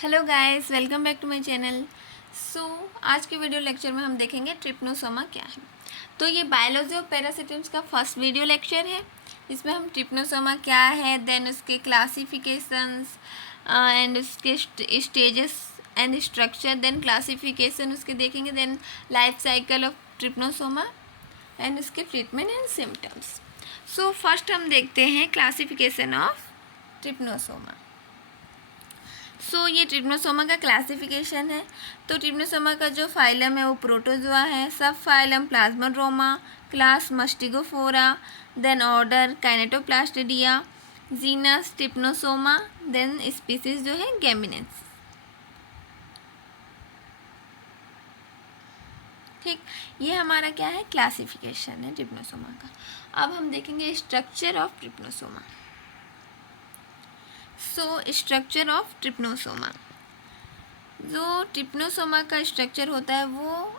Hello guys, welcome back to my channel. आज के video lecture में हम देखेंगे ट्रिप्नोसोमा क्या है। तो ये बायोलॉजी ऑफ पैरासिटिम्स का फर्स्ट वीडियो लेक्चर है। इसमें हम ट्रिप्नोसोमा क्या है, देन उसके क्लासिफिकेशंस एंड उसके stages and structure, then classification उसके देखेंगे, then life cycle of Trypanosoma and उसके ट्रीटमेंट एंड सिम्टम्स। फर्स्ट हम देखते हैं क्लासिफिकेशन ऑफ ट्रिप्नोसोमा। ये ट्रिप्नोसोमा का क्लासिफिकेशन है। तो ट्रिप्नोसोमा का जो फाइलम है वो प्रोटोजोआ है, sub phylum plasmodroma, class mastigophora, then order kinetoplastida, genus trypanosoma, then species जो है गेमिनेंस। ठीक, ये हमारा क्या है, क्लासिफिकेशन है ट्रिप्नोसोमा का। अब हम देखेंगे structure of trypanosoma. Structure of trypanosoma, जो ट्रिप्नोसोमा का स्ट्रक्चर होता है वो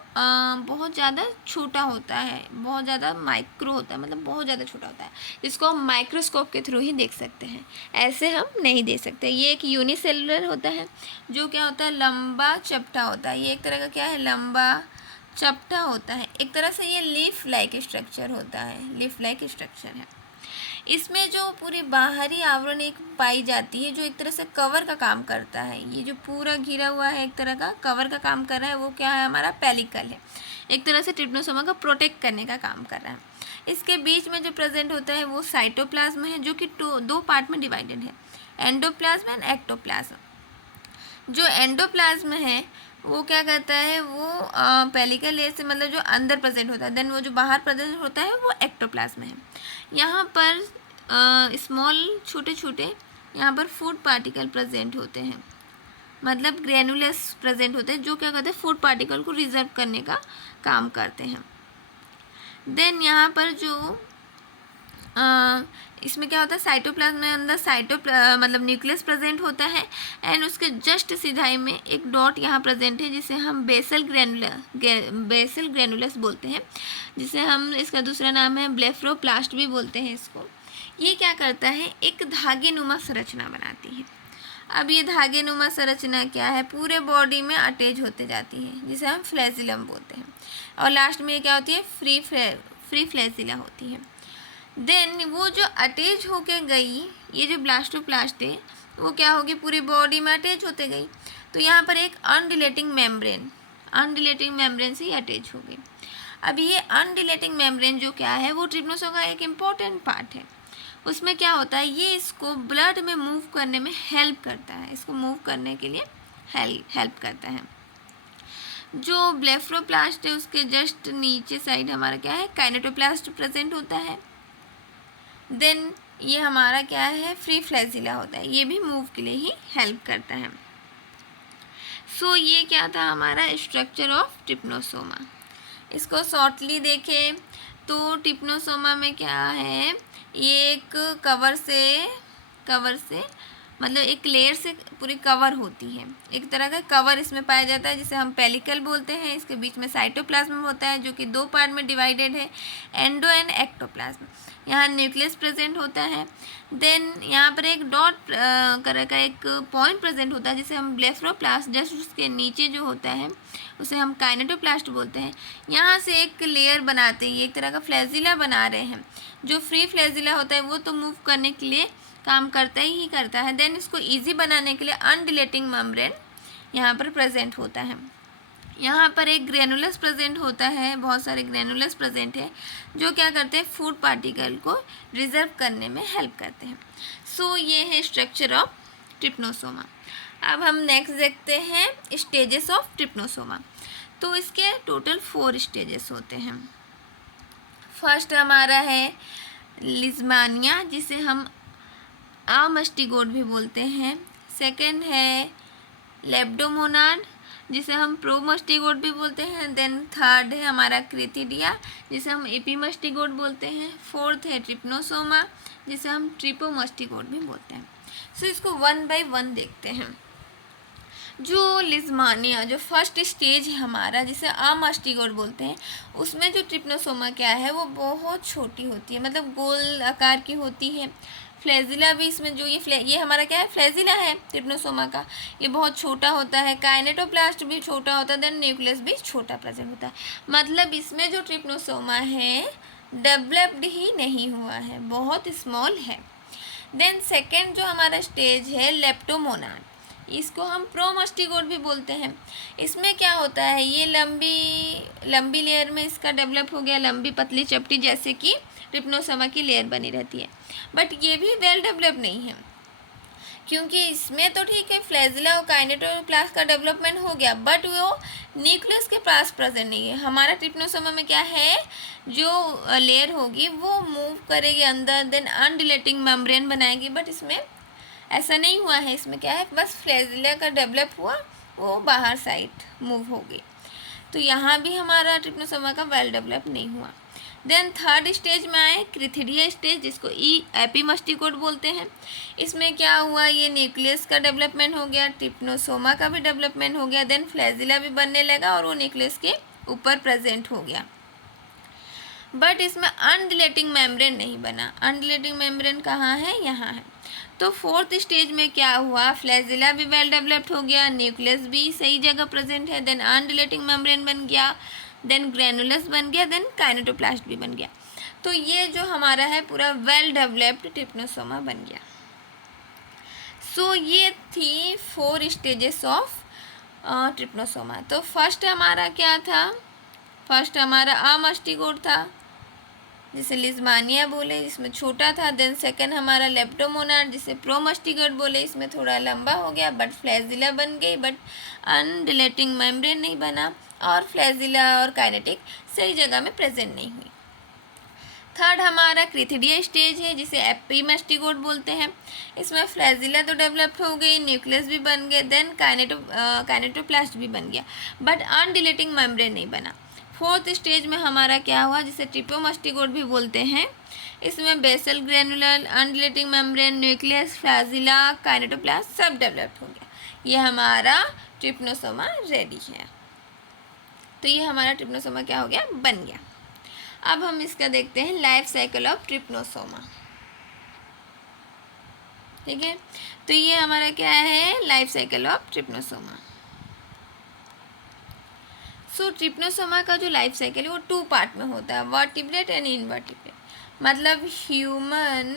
बहुत ज़्यादा छोटा होता है, बहुत ज़्यादा माइक्रो होता है, मतलब बहुत ज़्यादा छोटा होता है, जिसको हम माइक्रोस्कोप के थ्रू ही देख सकते हैं, ऐसे हम नहीं देख सकते। ये एक यूनिसेलुलर होता है, जो क्या होता है, लंबा चपटा होता है। ये एक तरह का क्या है, लंबा चपटा होता है। एक तरह से ये लीफ लाइक स्ट्रक्चर होता है, लीफ लाइक स्ट्रक्चर है। इसमें जो पूरी बाहरी आवरण एक पाई जाती है, जो एक तरह से कवर का काम करता है। ये जो पूरा घिरा हुआ है एक तरह का कवर का काम कर रहा है, वो क्या है, हमारा पेलिकल है। एक तरह से ट्रिप्नोसोमा का प्रोटेक्ट करने का काम कर रहा है। इसके बीच में जो प्रेजेंट होता है वो साइटोप्लाज्म है, जो कि दो पार्ट में डिवाइडेड है, एंडोप्लाज्म एंड एक्टोप्लाज्म। जो एंडोप्लाज्म है वो क्या करता है, वो पेलिकल लेयर से, मतलब जो अंदर प्रेजेंट होता है, देन वो जो बाहर प्रेजेंट होता है वो एक्टोप्लाज्म है। यहाँ पर स्मॉल छोटे छोटे यहाँ पर फूड पार्टिकल प्रेजेंट होते हैं, मतलब ग्रेनुलस प्रेजेंट होते हैं, जो क्या करते हैं, फूड पार्टिकल को रिजर्व करने का काम करते हैं। देन यहाँ पर जो इसमें क्या होता है, साइटोप्लाज्म में अंदर मतलब न्यूक्लियस प्रेजेंट होता है, एंड उसके जस्ट सीधाई में एक डॉट यहाँ प्रेजेंट है, जिसे हम बेसल ग्रेनुलस बोलते हैं, जिसे हम, इसका दूसरा नाम है ब्लेफरोप्लास्ट भी बोलते हैं इसको। ये क्या करता है, एक धागे नुमा संरचना बनाती है। अब ये धागे नुमा संरचना क्या है, पूरे बॉडी में अटैच होते जाती है, जिसे हम फ्लैजिलम बोलते हैं, और लास्ट में ये क्या होती है, फ्री फ्लैजिला होती है। देन वो जो अटैच होके गई, ये जो ब्लास्टोप्लास्ट है वो क्या होगी, पूरी बॉडी में अटैच होते गई। तो यहाँ पर एक अनडिलेटिंग मेम्ब्रेन से ही अटैच हो गई। अब ये अनडिलेटिंग मेम्ब्रेन जो क्या है, वो ट्रिप्नोसोमा का एक इम्पॉर्टेंट पार्ट है। उसमें क्या होता है, ये इसको ब्लड में मूव करने में हेल्प करता है, इसको मूव करने के लिए हेल्प करता है। जो ब्लेफरोप्लास्ट है उसके जस्ट नीचे साइड हमारा क्या है, काइनेटोप्लास्ट प्रेजेंट होता है। देन ये हमारा क्या है, फ्री फ्लैजिला होता है, ये भी मूव के लिए ही हेल्प करता है। ये क्या था हमारा स्ट्रक्चर ऑफ ट्रिप्नोसोमा। इसको शॉर्टली देखें तो ट्रिप्नोसोमा में क्या है, ये एक कवर से मतलब एक लेयर से पूरी कवर होती है, एक तरह का कवर इसमें पाया जाता है, जिसे हम पेलिकल बोलते हैं। इसके बीच में साइटोप्लाज्म होता है, जो कि दो पार्ट में डिवाइडेड है, एंडो एंड एक्टोप्लाज्म। यहाँ न्यूक्लियस प्रेजेंट होता है। देन यहाँ पर एक डॉट कलर का एक पॉइंट प्रेजेंट होता है, जिसे हम ब्लेफरोप्लास्ट, जस्ट उसके नीचे जो होता है उसे हम काइनेटोप्लास्ट बोलते हैं। यहाँ से एक लेयर बनाते हैं, ये एक तरह का फ्लैजिला बना रहे हैं। जो फ्री फ्लैजिला होता है वो तो मूव करने के लिए काम करता ही करता है। देन इसको इजी बनाने के लिए अनडिलेटिंग मेम्ब्रेन यहाँ पर प्रेजेंट होता है। यहाँ पर एक ग्रेनुलस प्रेजेंट होता है, बहुत सारे ग्रेनुलस प्रेजेंट है, जो क्या करते हैं, फूड पार्टिकल को रिजर्व करने में हेल्प करते हैं। ये है स्ट्रक्चर ऑफ ट्रिप्नोसोमा। अब हम नेक्स्ट देखते हैं स्टेजेस ऑफ ट्रिप्नोसोमा। तो इसके टोटल 4 स्टेजेस होते हैं। फर्स्ट हमारा है लिज़मानिया, जिसे हम आमस्टिगोड भी बोलते हैं। सेकंड है लेप्डोमोनाड, जिसे हम प्रोमस्टिगोड भी बोलते हैं। देन थर्ड है हमारा क्रेथिडिया, जिसे हम एपीमस्टिगोड बोलते हैं। फोर्थ है ट्रिप्नोसोमा, जिसे हम ट्रिपोमस्टिगोड भी बोलते हैं। इसको 1 बाय 1 देखते हैं। जो लिज़मानिया, जो फर्स्ट स्टेज है हमारा, जिसे आमस्टिगोड बोलते हैं, उसमें जो ट्रिप्नोसोमा क्या है, वो बहुत छोटी होती है, मतलब गोल आकार की होती है। फ्लैजिला भी इसमें जो ये हमारा क्या है, फ्लैजिला है ट्रिप्नोसोमा का, ये बहुत छोटा होता है। काइनेटोप्लास्ट भी छोटा होता है, देन न्यूक्लियस भी छोटा प्रेजेंट होता है। मतलब इसमें जो ट्रिप्नोसोमा है डेवलप्ड ही नहीं हुआ है, बहुत स्मॉल है। देन सेकेंड जो हमारा स्टेज है लेप्टोमोनाड, इसको हम प्रोमास्टिगोट भी बोलते हैं। इसमें क्या होता है, ये लंबी लेयर में इसका डेवलप हो गया, लंबी पतली चपटी जैसे कि ट्रिप्नोसोमा की लेयर बनी रहती है। बट ये भी वेल डेवलप नहीं है, क्योंकि इसमें तो ठीक है फ्लैजिला और काइनेटोप्लास्ट का डेवलपमेंट हो गया, बट वो न्यूक्लियस के पास प्रेजेंट नहीं है। हमारा ट्रिप्नोसोमा में क्या है, जो लेयर होगी वो मूव करेगी अंदर, देन अनडिलेटिंग मेम्ब्रेन बनाएगी, बट इसमें ऐसा नहीं हुआ है। इसमें क्या है, बस फ्लैजिला का डेवलप हुआ, वो बाहर साइड मूव हो गई। तो यहाँ भी हमारा ट्रिप्नोसोमा का वेल डेवलप नहीं हुआ। देन थर्ड स्टेज में आए क्रिथिडिया स्टेज, जिसको एपीमस्टिकोट बोलते हैं। इसमें क्या हुआ, ये न्यूक्लियस का डेवलपमेंट हो गया, ट्रिप्नोसोमा का भी डेवलपमेंट हो गया, देन फ्लैजिला भी बनने लगा और वो न्यूक्लियस के ऊपर प्रेजेंट हो गया। बट इसमें अनडिलेटिंग मेम्ब्रेन नहीं बना। अनडिलेटिंग मेम्ब्रेन कहाँ है, यहाँ है। तो फोर्थ स्टेज में क्या हुआ, फ्लैजिला भी वेल डेवलप्ड हो गया, न्यूक्लियस भी सही जगह प्रेजेंट है, देन अनडिलेटिंग मेम्ब्रेन बन गया, देन ग्रैनुलस बन गया, देन काइनेटोप्लास्ट भी बन गया। तो ये जो हमारा है पूरा वेल डेवलप्ड ट्रिप्नोसोमा बन गया। सो ये थी 4 स्टेजेस ऑफ ट्रिप्नोसोमा। तो फर्स्ट हमारा क्या था, फर्स्ट हमारा अमस्टिकोट था, जिसे लिज़मानिया बोले, जिसमें छोटा था। देन सेकंड हमारा लेप्टोमोनाड, जिसे प्रोमास्टिकोट बोले, इसमें थोड़ा लंबा हो गया, बट फ्लैजिला बन गई, बट अनडिलेटिंग मेम्ब्रेन नहीं बना, और फ्लैजिला और काइनेटिक सही जगह में प्रेजेंट नहीं हुई। थर्ड हमारा क्रिथिडिया स्टेज है, जिसे एपीमस्टिकोट बोलते हैं। इसमें फ्लैजिला तो डेवलप हो गई, न्यूक्लियस भी बन गए, देन काइनेटोप्लास्ट भी बन गया, बट अनडिलेटिंग मेम्ब्रेन नहीं बना। फोर्थ स्टेज में हमारा क्या हुआ, जिसे ट्रिप्नोमास्टिकोट भी बोलते हैं। इसमें basal granular, undulating membrane, nucleus, flagella, kinetoplast सब डेवलप हो गया। ये हमारा ट्रिप्नोसोमा रेडी है। तो ये हमारा ट्रिप्नोसोमा क्या हो गया, बन गया। अब हम इसका देखते हैं लाइफ साइकिल ऑफ ट्रिप्नोसोमा। ठीक है, तो ये हमारा क्या है, life cycle of trypanosoma. So trypanosoma का जो लाइफ साइकिल है वो 2 पार्ट में होता है, वर्टिब्रेट एंड इनवर्टिब्रेट। मतलब ह्यूमन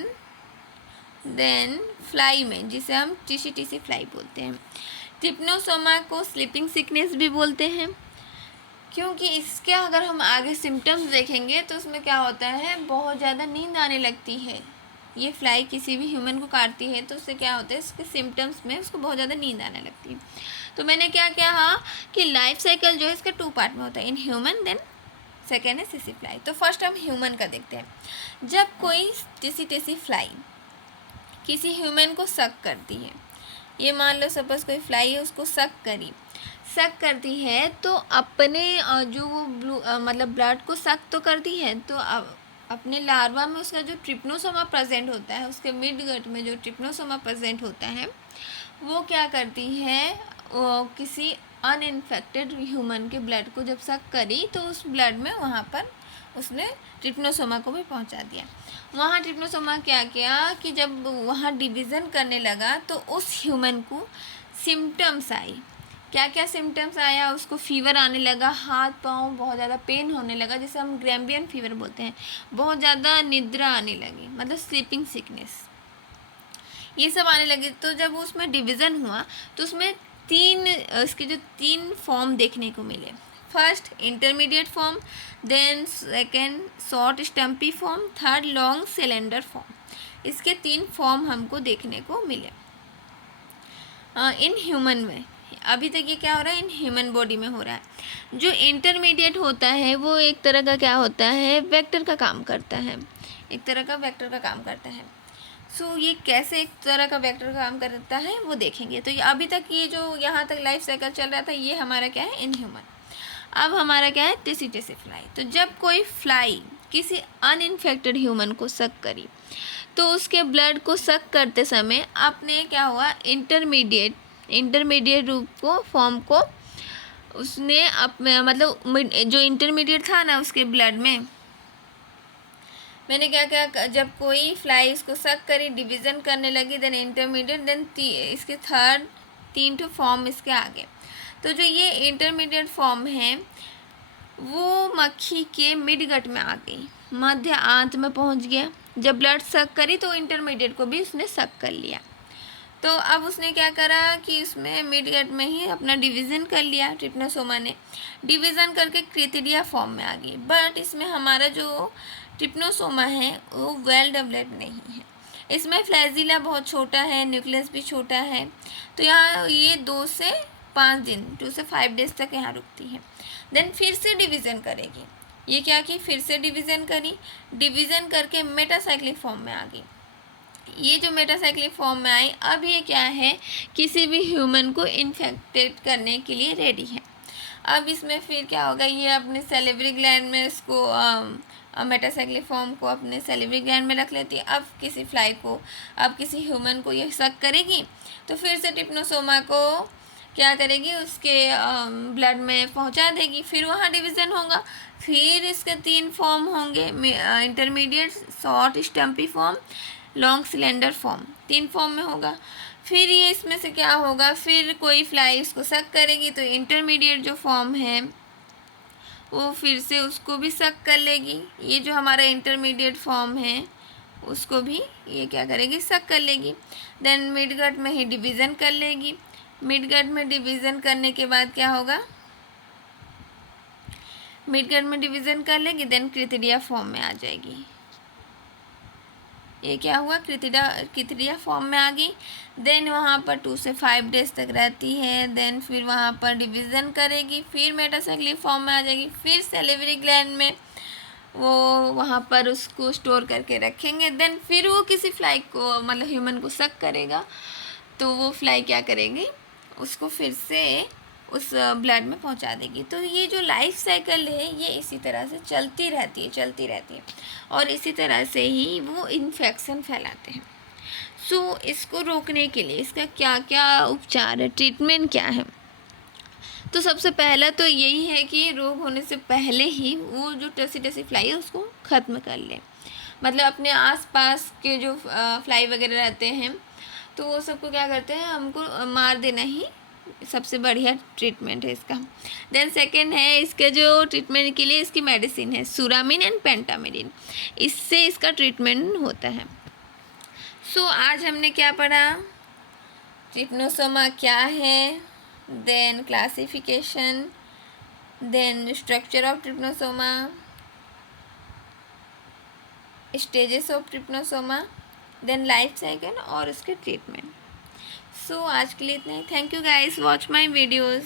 देन फ्लाई में, जिसे हम टीसी फ्लाई बोलते हैं। ट्रिप्नोसोमा को स्लीपिंग सिकनेस भी बोलते हैं, क्योंकि इसके अगर हम आगे सिम्टम्स देखेंगे तो उसमें क्या होता है, बहुत ज़्यादा नींद आने लगती है। ये फ्लाई किसी भी ह्यूमन को काटती है तो उससे क्या होता है, इसके सिम्टम्स में उसको बहुत ज़्यादा नींद आने लगती है। तो मैंने क्या कहा कि लाइफ साइकिल जो है इसके 2 पार्ट में होता है, इन ह्यूमन देन सेकेंड है टीसी फ्लाई। तो फर्स्ट हम ह्यूमन का देखते हैं। जब कोई टीसी फ्लाई किसी ह्यूमन को सक करती है, ये मान लो सपोज कोई फ्लाई है, उसको सक करती है, तो अपने जो वो मतलब ब्लड को सक तो करती है, तो अपने लार्वा में उसका जो ट्रिप्नोसोमा प्रेजेंट होता है, उसके मिड गट में जो ट्रिप्नोसोमा प्रेजेंट होता है, वो क्या करती है, किसी अनइन्फेक्टेड ह्यूमन के ब्लड को जब सक करी तो उस ब्लड में वहाँ पर उसने ट्रिप्नोसोमा को भी पहुँचा दिया। वहाँ ट्रिप्नोसोमा क्या किया कि जब वहाँ डिवीज़न करने लगा तो उस ह्यूमन को सिम्टम्स आई। क्या क्या सिम्टम्स आया, उसको फीवर आने लगा, हाथ पाँव बहुत ज़्यादा पेन होने लगा, जिसे हम ग्रैम्बियन फीवर बोलते हैं, बहुत ज़्यादा निद्रा आने लगी, मतलब स्लीपिंग सिकनेस, ये सब आने लगे। तो जब उसमें डिवीज़न हुआ तो उसमें उसके जो 3 फॉर्म देखने को मिले। First intermediate form, then second short stumpy form, third long cylinder form. इसके 3 फॉर्म हमको देखने को मिले इन ह्यूमन में। अभी तक ये क्या हो रहा है, इन ह्यूमन बॉडी में हो रहा है। जो इंटरमीडिएट होता है वो एक तरह का क्या होता है, वेक्टर का काम करता है, एक तरह का वेक्टर का काम करता है। सो ये कैसे एक तरह का वेक्टर का काम करता है वो देखेंगे। तो अभी तक ये जो यहाँ तक लाइफ साइकिल चल रहा था, ये हमारा क्या है, इन ह्यूमन। अब हमारा क्या है, टीसी फ्लाई। तो जब कोई फ्लाई किसी अनइन्फेक्टेड ह्यूमन को सक करी, तो उसके ब्लड को सक करते समय आपने क्या हुआ, इंटरमीडिएट रूप को फॉर्म को उसने मतलब जो इंटरमीडिएट था ना उसके ब्लड में, मैंने क्या क्या, जब कोई फ्लाई इसको सक करी, डिवीज़न करने लगी, देन इंटरमीडिएट, देन इसके थर्ड 3 ठो फॉर्म इसके आगे। तो जो ये इंटरमीडिएट फॉर्म है वो मक्खी के मिड गट में आ गई, मध्य आंत में पहुंच गया। जब ब्लड सक करी तो इंटरमीडिएट को भी उसने सक कर लिया। तो अब उसने क्या करा कि उसमें मिड गट में ही अपना डिवीज़न कर लिया, ट्रिप्नोसोमा ने डिवीज़न करके क्रिथिडिया फॉर्म में आ गई। बट इसमें हमारा जो ट्रिप्नोसोमा है वो वेल डेवलप्ड नहीं है। इसमें फ्लैजिला बहुत छोटा है, न्यूक्लियस भी छोटा है। तो यहाँ ये 2 से 5 दिन, 2 से 5 डेज तक यहाँ रुकती है। देन फिर से डिवीज़न करेगी। ये क्या की, फिर से डिवीज़न करी, डिवीज़न करके मेटासाइक्लिक फॉर्म में आ गई। ये जो मेटासाइक्लिक फॉर्म में आई, अब ये क्या है, किसी भी ह्यूमन को इन्फेक्टेड करने के लिए रेडी है। अब इसमें फिर क्या होगा, ये अपने सेलिवरी ग्लैंड में इसको मेटासाइक्लिक फॉर्म को अपने सेलिवरी ग्लैंड में रख लेती है। अब किसी फ्लाई को, अब किसी ह्यूमन को ये सक करेगी तो फिर से ट्रिप्नोसोमा को क्या करेगी, उसके ब्लड में पहुंचा देगी, फिर वहाँ डिवीज़न होगा। फिर इसके 3 फॉर्म होंगे, intermediate, short stumpy form, long cylinder form, 3 form में होगा। फिर ये इसमें से क्या होगा, फिर कोई फ्लाई इसको सक करेगी तो इंटरमीडिएट जो फॉर्म है वो फिर से उसको भी सक कर लेगी। ये जो हमारा इंटरमीडिएट फॉर्म है उसको भी ये क्या करेगी, सक कर लेगी। देन मिडगट में ही डिवीज़न कर लेगी। मिडगट में डिवीज़न करने के बाद क्या होगा, मिडगट में डिवीज़न कर लेगी, देन क्रिथिडिया फॉर्म में आ जाएगी। ये क्या हुआ, क्रिथिडिया फॉर्म में आ गई। देन वहाँ पर 2 से 5 डेज तक रहती है। देन फिर वहाँ पर डिवीज़न करेगी, फिर मेटासाइक्लिक फॉर्म में आ जाएगी। फिर सेलिवरी ग्लैंड में वो वहाँ पर उसको स्टोर करके रखेंगे। देन फिर वो किसी फ्लाई को, मतलब ह्यूमन को सक करेगा तो वो फ्लाई क्या करेगी, उसको फिर से उस ब्लड में पहुंचा देगी। तो ये जो लाइफ साइकिल है ये इसी तरह से चलती रहती है और इसी तरह से ही वो इन्फेक्शन फैलाते हैं। सो इसको रोकने के लिए इसका क्या क्या उपचार है, ट्रीटमेंट क्या है? तो सबसे पहला तो यही है कि रोग होने से पहले ही वो जो टसी फ्लाई है उसको ख़त्म कर ले। मतलब अपने आसपास के जो फ्लाई वगैरह रहते हैं तो वो सबको क्या करते हैं, हमको मार देना ही सबसे बढ़िया ट्रीटमेंट है इसका। देन सेकेंड है, इसके जो ट्रीटमेंट के लिए इसकी मेडिसिन है सुरामिन एंड पेंटामिडिन, इससे इसका ट्रीटमेंट होता है। सो आज हमने क्या पढ़ा, ट्रिप्नोसोमा क्या है, then classification, then structure of trypanosoma, stages of trypanosoma, then life cycle और उसके ट्रीटमेंट। सो आज के लिए इतना ही। Thank you guys, watch my videos.